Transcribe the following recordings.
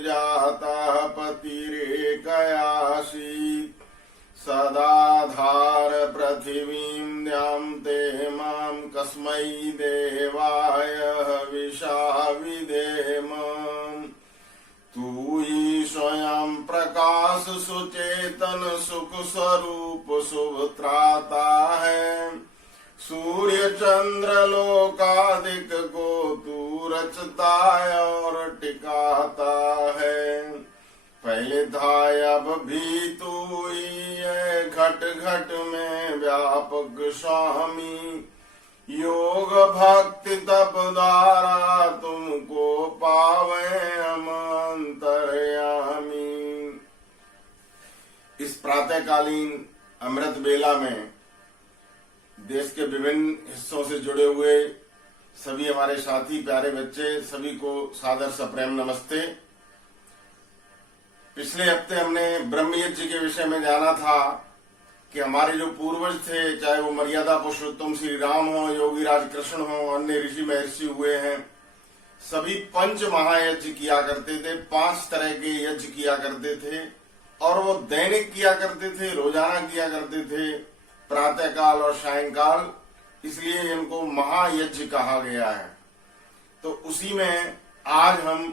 जातः पतिरेकयासीत् सदाधार पृथिवीं द्यां ते मां कस्मै देवाय हविषा विधेम। तू ही स्वयं प्रकाश सुचेतन सुख स्वरूप शुभ त्राता है। सूर्य चंद्र लोकादिक को तू रचता और टिकाता है। पहले था अब भी तू ही है घट घट में व्यापक स्वामी। योग भक्ति तप द्वारा तुमको पावे हम अंतर्यामी। इस प्रातःकालीन अमृत बेला में देश के विभिन्न हिस्सों से जुड़े हुए सभी हमारे साथी प्यारे बच्चे सभी को सादर सप्रेम नमस्ते। पिछले हफ्ते हमने ब्रह्म यज्ञ के विषय में जाना था कि हमारे जो पूर्वज थे, चाहे वो मर्यादा पुरुषोत्तम श्री राम हो, योगी राज कृष्ण हो, अन्य ऋषि महर्षि हुए हैं, सभी पंच महायज्ञ किया करते थे। 5 तरह के यज्ञ किया करते थे और वो दैनिक किया करते थे, रोजाना किया करते थे, प्रातःकाल और सायंकाल, इसलिए इनको महायज्ञ कहा गया है। तो उसी में आज हम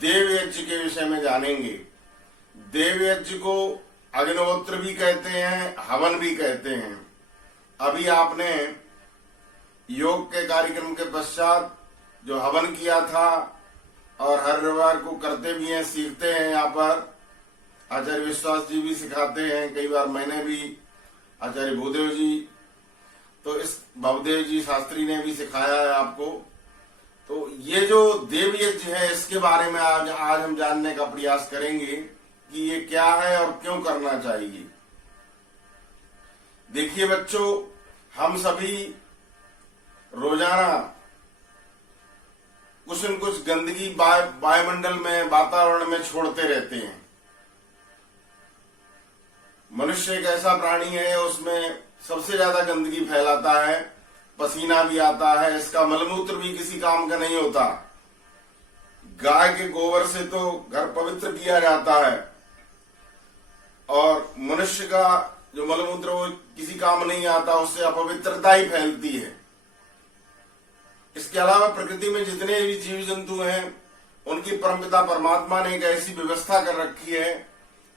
देव यज्ञ के विषय में जानेंगे। देव यज्ञ को अग्निहोत्र भी कहते हैं, हवन भी कहते हैं। अभी आपने योग के कार्यक्रम के पश्चात जो हवन किया था और हर रविवार को करते भी हैं, सीखते हैं। यहाँ पर आचार्य विश्वास जी भी सिखाते हैं, कई बार मैंने भी, आचार्य भूदेव जी, तो इस भवदेव जी शास्त्री ने भी सिखाया है आपको। तो ये जो देव यज्ञ है इसके बारे में आज हम जानने का प्रयास करेंगे कि ये क्या है और क्यों करना चाहिए। देखिए बच्चों, हम सभी रोजाना कुछ न कुछ गंदगी वायुमंडल में, वातावरण में छोड़ते रहते हैं। मनुष्य एक ऐसा प्राणी है, उसमें सबसे ज्यादा गंदगी फैलाता है, पसीना भी आता है, इसका मलमूत्र भी किसी काम का नहीं होता। गाय के गोबर से तो घर पवित्र किया जाता है और मनुष्य का जो मलमूत्र वो किसी काम नहीं आता, उससे अपवित्रता ही फैलती है। इसके अलावा प्रकृति में जितने भी जीव जंतु हैं, उनकी परमपिता परमात्मा ने एक ऐसी व्यवस्था कर रखी है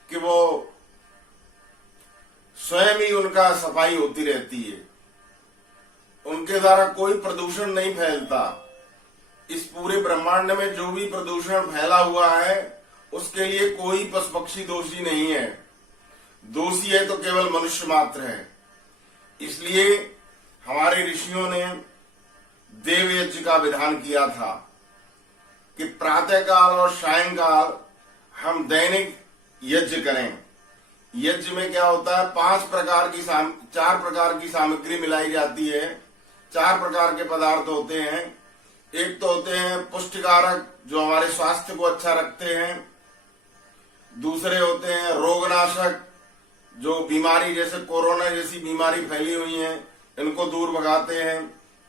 कि वो स्वयं ही उनका सफाई होती रहती है। उनके द्वारा कोई प्रदूषण नहीं फैलता। इस पूरे ब्रह्मांड में जो भी प्रदूषण फैला हुआ है उसके लिए कोई पशु पक्षी दोषी नहीं है। दोषी है तो केवल मनुष्य मात्र है। इसलिए हमारे ऋषियों ने देव यज्ञ का विधान किया था कि प्रातःकाल और सायंकाल हम दैनिक यज्ञ करें। यज्ञ में क्या होता है, 4 प्रकार की सामग्री मिलाई जाती है। 4 प्रकार के पदार्थ होते हैं। एक तो होते हैं पुष्टिकारक, जो हमारे स्वास्थ्य को अच्छा रखते हैं। दूसरे होते हैं रोगनाशक, जो बीमारी जैसे कोरोना जैसी बीमारी फैली हुई है इनको दूर भगाते हैं।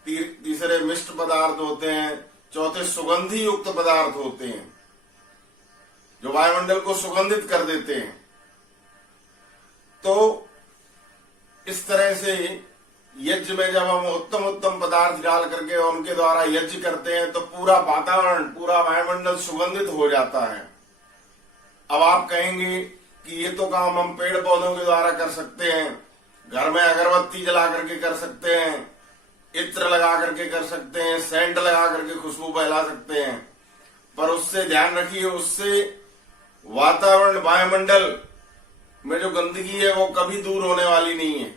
तीसरे मिष्ट पदार्थ होते हैं। चौथे सुगंधी युक्त पदार्थ होते हैं जो वायुमंडल को सुगंधित कर देते हैं। तो इस तरह से यज्ञ में जब हम उत्तम उत्तम पदार्थ डाल करके उनके द्वारा यज्ञ करते हैं तो पूरा वातावरण, पूरा वायुमंडल सुगंधित हो जाता है। अब आप कहेंगे कि ये तो काम हम पेड़ पौधों के द्वारा कर सकते हैं, घर में अगरबत्ती जला करके कर सकते हैं, इत्र लगा करके कर सकते हैं, सेंट लगा करके खुशबू फैला सकते हैं। पर उससे ध्यान रखिए, उससे वातावरण, वायुमंडल में जो गंदगी है वो कभी दूर होने वाली नहीं है।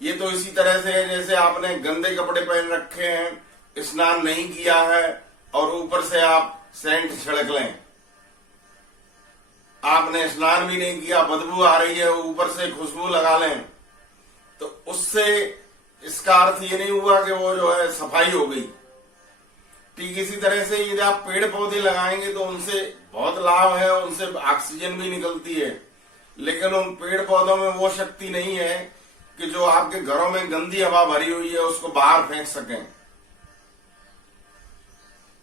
ये तो इसी तरह से है जैसे आपने गंदे कपड़े पहन रखे हैं, स्नान नहीं किया है और ऊपर से आप सेंट छिड़क लें। आपने स्नान भी नहीं किया, बदबू आ रही है, ऊपर से खुशबू लगा लें, तो उससे इसका अर्थ ये नहीं हुआ कि वो जो है सफाई हो गई। ठीक इसी तरह से यदि आप पेड़ पौधे लगाएंगे तो उनसे बहुत लाभ है, उनसे ऑक्सीजन भी निकलती है, लेकिन उन पेड़ पौधों में वो शक्ति नहीं है कि जो आपके घरों में गंदी हवा भरी हुई है उसको बाहर फेंक सकें।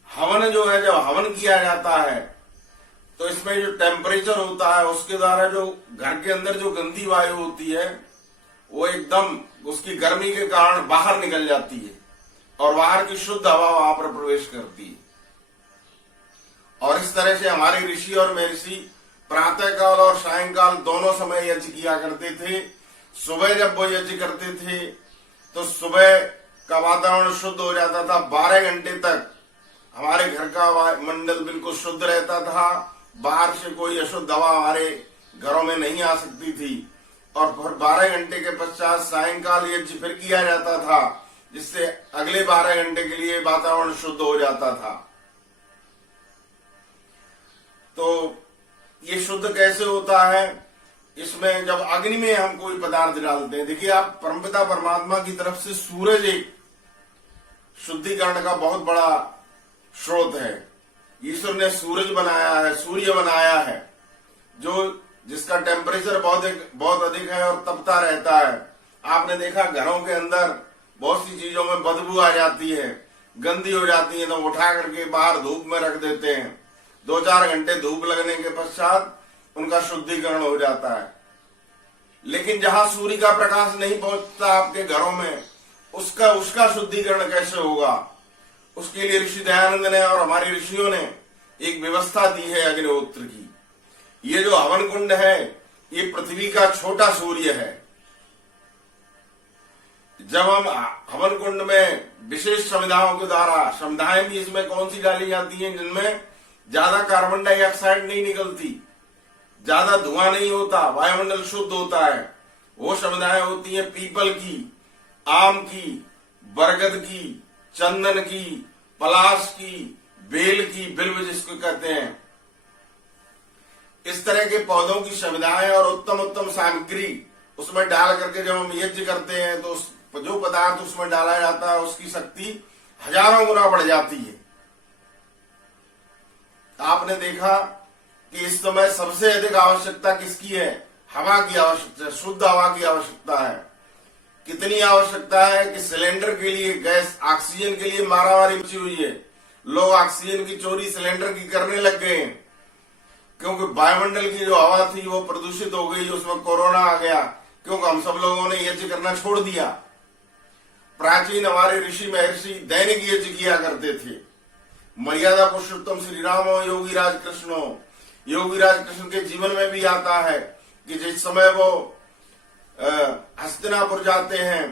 हवन जो है, जब हवन किया जाता है तो इसमें जो टेम्परेचर होता है उसके द्वारा जो घर के अंदर जो गंदी वायु होती है वो एकदम उसकी गर्मी के कारण बाहर निकल जाती है और बाहर की शुद्ध हवा वहां पर प्रवेश करती है। और इस तरह से हमारे ऋषि और महर्षि प्रातःकाल और सायंकाल दोनों समय यज्ञ किया करते थे। सुबह जब वो यज्ञ करते थे तो सुबह का वातावरण शुद्ध हो जाता था, 12 घंटे तक हमारे घर का मंडल बिल्कुल शुद्ध रहता था, बाहर से कोई अशुद्ध हवा हमारे घरों में नहीं आ सकती थी। और फिर 12 घंटे के पश्चात सायंकाल यज्ञ फिर किया जाता था, जिससे अगले 12 घंटे के लिए वातावरण शुद्ध हो जाता था। तो ये शुद्ध कैसे होता है? इसमें जब अग्नि में हम कोई पदार्थ डालते हैं, देखिए आप, परमपिता परमात्मा की तरफ से सूरज एक शुद्धिकरण का बहुत बड़ा स्रोत है। ईश्वर ने सूरज बनाया है, सूर्य बनाया है, जो जिसका टेम्परेचर बहुत अधिक है और तपता रहता है। आपने देखा घरों के अंदर बहुत सी चीजों में बदबू आ जाती है, गंदी हो जाती है, तो उठा करके बाहर धूप में रख देते हैं। 2-4 घंटे धूप लगने के पश्चात उनका शुद्धिकरण हो जाता है। लेकिन जहां सूर्य का प्रकाश नहीं पहुंचता आपके घरों में, उसका शुद्धिकरण कैसे होगा? उसके लिए ऋषि दयानंद ने और हमारे ऋषियों ने एक व्यवस्था दी है अग्निहोत्र की। ये जो हवन कुंड है ये पृथ्वी का छोटा सूर्य है। जब हम हवन कुंड में विशेष समिधाओं के द्वारा, समिधाएं भी इसमें कौन सी डाली जाती हैं जिनमें ज्यादा कार्बन डाइऑक्साइड नहीं निकलती, ज्यादा धुआं नहीं होता, वायुमंडल शुद्ध होता है, वो समिधाएं होती हैं पीपल की, आम की, बरगद की, चंदन की, पलाश की, बेल की, बिल्व जिसको कहते हैं। इस तरह के पौधों की समिधाएं और उत्तम उत्तम सामग्री उसमें डाल करके जब हम यज्ञ करते हैं तो जो पदार्थ उसमें डाला जाता है उसकी शक्ति हजारों गुना बढ़ जाती है। आपने देखा कि इस समय सबसे अधिक आवश्यकता किसकी है? हवा की आवश्यकता, शुद्ध हवा की आवश्यकता है। कितनी आवश्यकता है कि सिलेंडर के लिए, गैस ऑक्सीजन के लिए मारामारी मची हुई है। लोग ऑक्सीजन की चोरी सिलेंडर की करने लग गए हैं, क्योंकि वायुमंडल की जो हवा थी वो प्रदूषित हो गई, उसमें कोरोना आ गया, क्योंकि हम सब लोगों ने यज्ञ करना छोड़ दिया। प्राचीन हमारे ऋषि महर्षि दैनिक यज्ञ किया करते थे। मर्यादा पुरुषोत्तम श्री राम हो, योगीराज कृष्ण हो। योगीराज कृष्ण के जीवन में भी आता है कि जिस समय वो हस्तिनापुर जाते हैं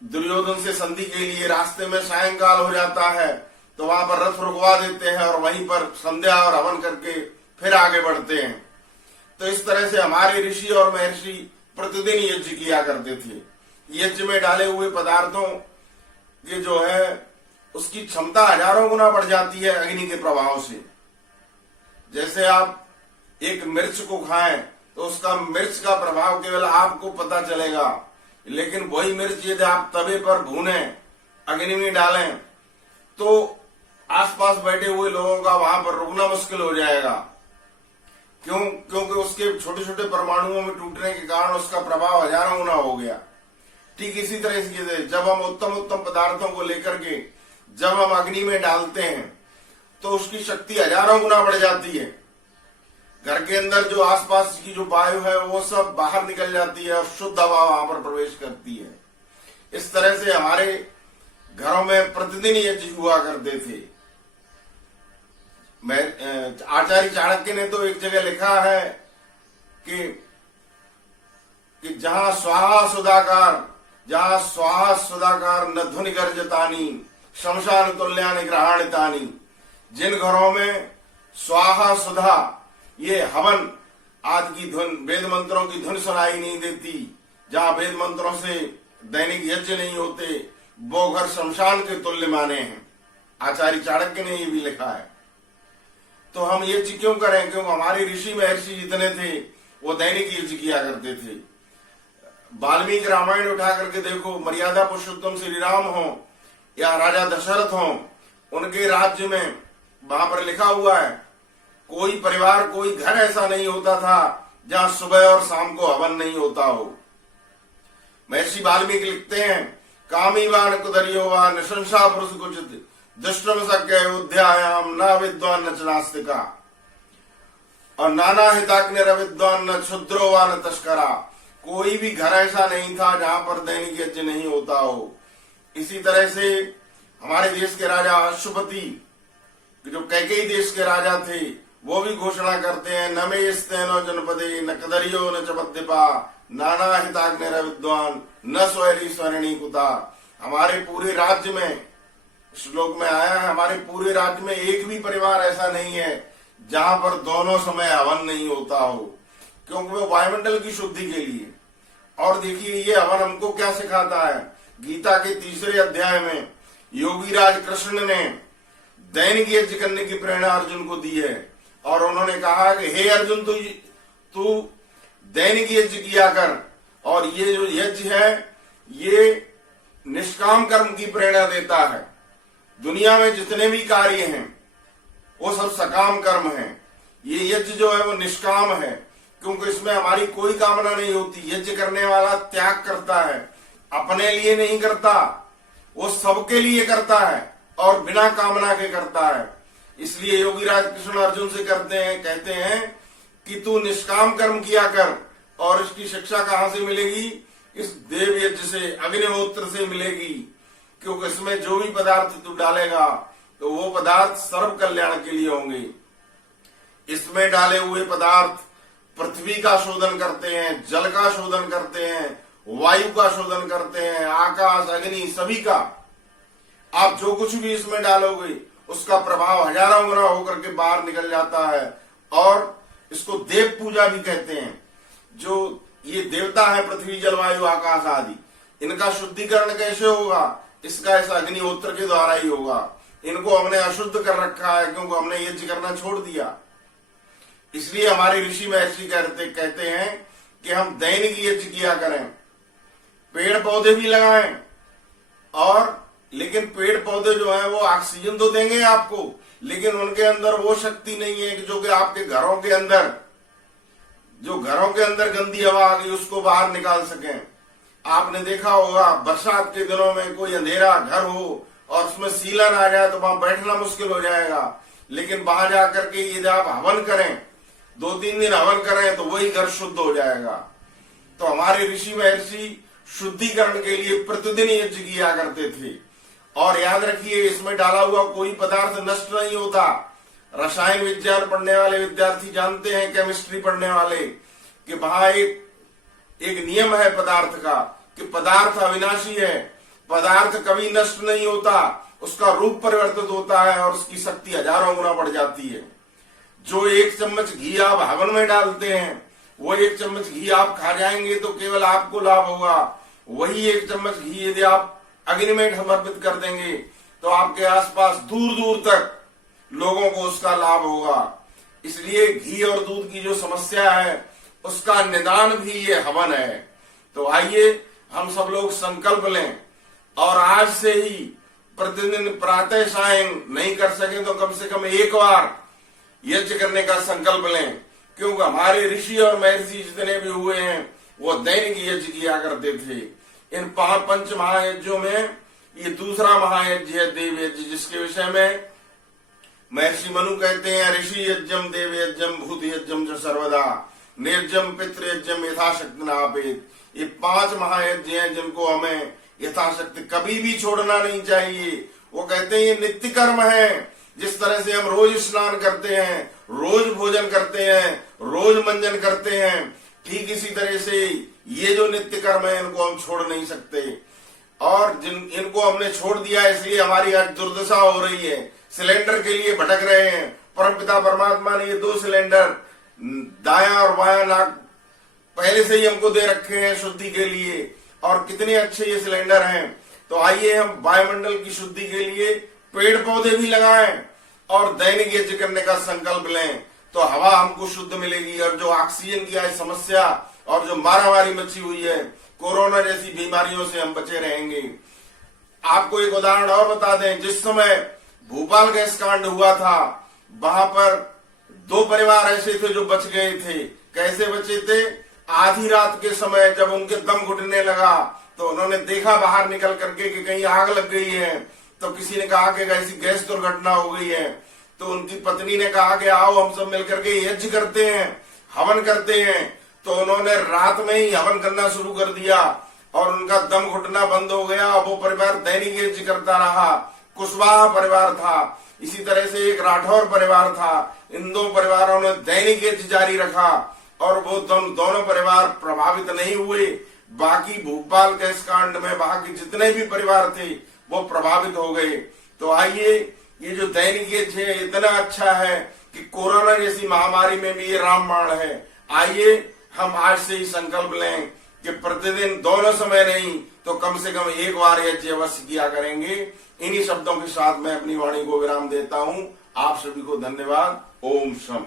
दुर्योधन से संधि के लिए, रास्ते में सायंकाल हो जाता है तो वहां पर रथ रुकवा देते हैं और वहीं पर संध्या और हवन करके फिर आगे बढ़ते हैं। तो इस तरह से हमारे ऋषि और महर्षि प्रतिदिन यज्ञ किया करते थे। यज्ञ में डाले हुए पदार्थों की जो है उसकी क्षमता हजारों गुना बढ़ जाती है अग्नि के प्रभाव से। जैसे आप एक मिर्च को खाएं तो उसका मिर्च का प्रभाव केवल आपको पता चलेगा, लेकिन वही मिर्च यदि आप तवे पर भूने, अग्नि में डालें, तो आसपास बैठे हुए लोगों का वहां पर रुकना मुश्किल हो जाएगा। क्योंकि उसके छोटे छोटे परमाणुओं में टूटने के कारण उसका प्रभाव हजारों गुना हो गया। ठीक इसी तरह से जब हम उत्तम उत्तम पदार्थों को लेकर के जब हम अग्नि में डालते हैं तो उसकी शक्ति हजारों गुना बढ़ जाती है। घर के अंदर जो आसपास की जो वायु है वो सब बाहर निकल जाती है और शुद्ध हवा वहां पर प्रवेश करती है। इस तरह से हमारे घरों में प्रतिदिन यज्ञ हुआ करते थे। आचार्य चाणक्य ने तो एक जगह लिखा है कि जहां स्वाहा सुधाकार न ध्वनि गर्जतानी शमशान तुल्यानि ग्रहाणितानी। जिन घरों में स्वाहा सुधा, ये हवन आदि की धुन, वेद मंत्रों की धुन सुनाई नहीं देती, जहां वेद मंत्रों से दैनिक यज्ञ नहीं होते, वो घर शमशान के तुल्य माने हैं। आचार्य चाणक्य ने ये भी लिखा है। तो हम यज्ञ क्यों करें? क्योंकि हमारे ऋषि महर्षि जितने थे वो दैनिक यज्ञ किया करते थे। वाल्मीकि रामायण उठा करके देखो, मर्यादा पुरुषोत्तम श्री राम हो या राजा दशरथ हो, उनके राज्य में वहां पर लिखा हुआ है कोई परिवार, कोई घर ऐसा नहीं होता था जहां सुबह और शाम को हवन नहीं होता हो। महर्षि वाल्मीकि लिखते हैं, कामीवान कुदरियोवा निशंसा पुरुष कुचित दुष्टम सक्य अयोध्यायाम न विद्वान न नास्तिका। और नाना हिताग्निर विद्वान न क्षुद्रो व न तस्करा, कोई भी घर ऐसा नहीं था जहां पर दैनिक यज्ञ नहीं होता हो। इसी तरह से हमारे देश के राजा अश्वपति, जो कैकेयी देश के राजा थे, वो भी घोषणा करते हैं, न मे स्तेनो जनपदे न कदरियो न चपद्दीपा नाना हिताग्निर विद्वान न स्वैरी स्वर्णी कुता। हमारे पूरे राज्य में, श्लोक में आया है, हमारे पूरे राज्य में एक भी परिवार ऐसा नहीं है जहां पर दोनों समय हवन नहीं होता हो, क्योंकि वो वायुमंडल की शुद्धि के लिए। और देखिए ये हवन हमको क्या सिखाता है। गीता के 3रे अध्याय में योगीराज कृष्ण ने दैनिक यज्ञ करने की प्रेरणा अर्जुन को दी है, और उन्होंने कहा कि हे अर्जुन, तू दैनिक यज्ञ किया कर। और ये जो यज्ञ है ये निष्काम कर्म की प्रेरणा देता है। दुनिया में जितने भी कार्य हैं वो सब सकाम कर्म हैं। ये यज्ञ जो है वो निष्काम है, क्योंकि इसमें हमारी कोई कामना नहीं होती। यज्ञ करने वाला त्याग करता है, अपने लिए नहीं करता, वो सबके लिए करता है और बिना कामना के करता है। इसलिए योगीराज कृष्ण अर्जुन से कहते हैं कि तू निष्काम कर्म किया कर। और इसकी शिक्षा कहां से मिलेगी? इस देव यज्ञ से, अग्निहोत्र से मिलेगी, क्योंकि इसमें जो भी पदार्थ तू डालेगा तो वो पदार्थ सर्व कल्याण के लिए होंगे। इसमें डाले हुए पदार्थ पृथ्वी का शोधन करते हैं, जल का शोधन करते हैं, वायु का शोधन करते हैं, आकाश, अग्नि, सभी का। आप जो कुछ भी इसमें डालोगे उसका प्रभाव हजारों गुना होकर के बाहर निकल जाता है। और इसको देव पूजा भी कहते हैं। जो ये देवता है पृथ्वी, जलवायु, आकाश आदि, इनका शुद्धिकरण कैसे होगा? इसका इस अग्निहोत्र के द्वारा ही होगा। इनको हमने अशुद्ध कर रखा है, क्योंकि हमने यज्ञ करना छोड़ दिया। इसलिए हमारे ऋषि महर्षि कहते हैं कि हम दैनिक यज्ञ किया करें, पेड़ पौधे भी लगाएं। और लेकिन पेड़ पौधे जो है वो ऑक्सीजन तो देंगे आपको, लेकिन उनके अंदर वो शक्ति नहीं है कि जो कि आपके घरों के अंदर गंदी हवा आ गई उसको बाहर निकाल सकें। आपने देखा होगा बरसात के दिनों में कोई अंधेरा घर हो और उसमें सीलन आ जाए तो वहां बैठना मुश्किल हो जाएगा। लेकिन वहां जाकर के यदि आप हवन करें, 2-3 दिन हवन करें, तो वही घर शुद्ध हो जाएगा। तो हमारे ऋषि महर्षि शुद्धिकरण के लिए प्रतिदिन यज्ञ किया करते थे। और याद रखिए, इसमें डाला हुआ कोई पदार्थ नष्ट नहीं होता। रसायन विज्ञान पढ़ने वाले विद्यार्थी जानते हैं, केमिस्ट्री पढ़ने वाले, कि वहां एक नियम है पदार्थ का कि पदार्थ अविनाशी है, पदार्थ कभी नष्ट नहीं होता, उसका रूप परिवर्तित होता है और उसकी शक्ति हजारों गुना बढ़ जाती है। जो 1 चम्मच घी आप हवन में डालते हैं, वो 1 चम्मच घी आप खा जाएंगे तो केवल आपको लाभ होगा। वही 1 चम्मच घी यदि आप अग्नि में समर्पित कर देंगे तो आपके आसपास दूर दूर तक लोगों को उसका लाभ होगा। इसलिए घी और दूध की जो समस्या है उसका निदान भी ये हवन है। तो आइए हम सब लोग संकल्प लें और आज से ही प्रतिदिन प्रातः सायं नहीं कर सके तो कम से कम एक बार यज्ञ करने का संकल्प लें, क्योंकि हमारे ऋषि और महर्षि जितने भी हुए हैं वो दैनिक यज्ञ किया करते थे। इन 5 महायज्ञों में ये दूसरा महायज्ञ है देव यज्ञ, जिसके विषय में महर्षि मनु कहते हैं, ऋषि यज्ञम देव यज्ञम भूत यज्ञम च सर्वदा निर्जम पितृ यज्ञम यथाशक्ति नापेत। ये 5 महायज्ञ हैं जिनको हमें यथाशक्ति कभी भी छोड़ना नहीं चाहिए। वो कहते हैं ये नित्य कर्म है। जिस तरह से हम रोज स्नान करते हैं, रोज भोजन करते हैं, रोज मंजन करते हैं, ठीक इसी तरह से ये जो नित्य कर्म है इनको हम छोड़ नहीं सकते। और इनको हमने छोड़ दिया इसलिए हमारी आज दुर्दशा हो रही है, सिलेंडर के लिए भटक रहे हैं। परमपिता परमात्मा ने ये 2 सिलेंडर दायां और बायां नाक पहले से ही हमको दे रखे हैं शुद्धि के लिए, और कितने अच्छे ये सिलेंडर हैं। तो आइए हम वायुमंडल की शुद्धि के लिए पेड़ पौधे भी लगाएं और दैनिक यज्ञ करने का संकल्प लें, तो हवा हमको शुद्ध मिलेगी। और जो ऑक्सीजन की आज समस्या और जो मारामारी मची हुई है, कोरोना जैसी बीमारियों से हम बचे रहेंगे। आपको एक उदाहरण और बता दें, जिस समय भोपाल गैस कांड हुआ था वहां पर 2 परिवार ऐसे थे जो बच गए थे। कैसे बचे थे? आधी रात के समय जब उनके दम घुटने लगा तो उन्होंने देखा बाहर निकल करके कि कहीं आग लग गई है। तो किसी ने कहा कि ऐसी गैस दुर्घटना हो गई है। तो तो उनकी पत्नी ने कहा कि आओ हम सब मिलकर के यज्ञ करते हैं, हवन करते हैं। तो उन्होंने रात में ही हवन करना शुरू कर दिया और उनका दम घुटना बंद हो गया। अब वो परिवार दैनिक यज्ञ करता रहा। कुशवाहा परिवार था, इसी तरह से एक राठौर परिवार था। इन दो परिवारों ने दैनिक यज्ञ जारी रखा और वो दोनों परिवार प्रभावित नहीं हुए। बाकी भोपाल के इस कांड में बाकी जितने भी परिवार थे वो प्रभावित हो गए। तो आइए, ये जो दैनिक यज्ञ है इतना अच्छा है कि कोरोना जैसी महामारी में भी ये रामबाण है। आइए हम आज से ही संकल्प लें कि प्रतिदिन दोनों समय नहीं तो कम से कम एक बार यज्ञ अवश्य किया करेंगे। इन्हीं शब्दों के साथ मैं अपनी वाणी को विराम देता हूं। आप सभी को धन्यवाद। ओम शम।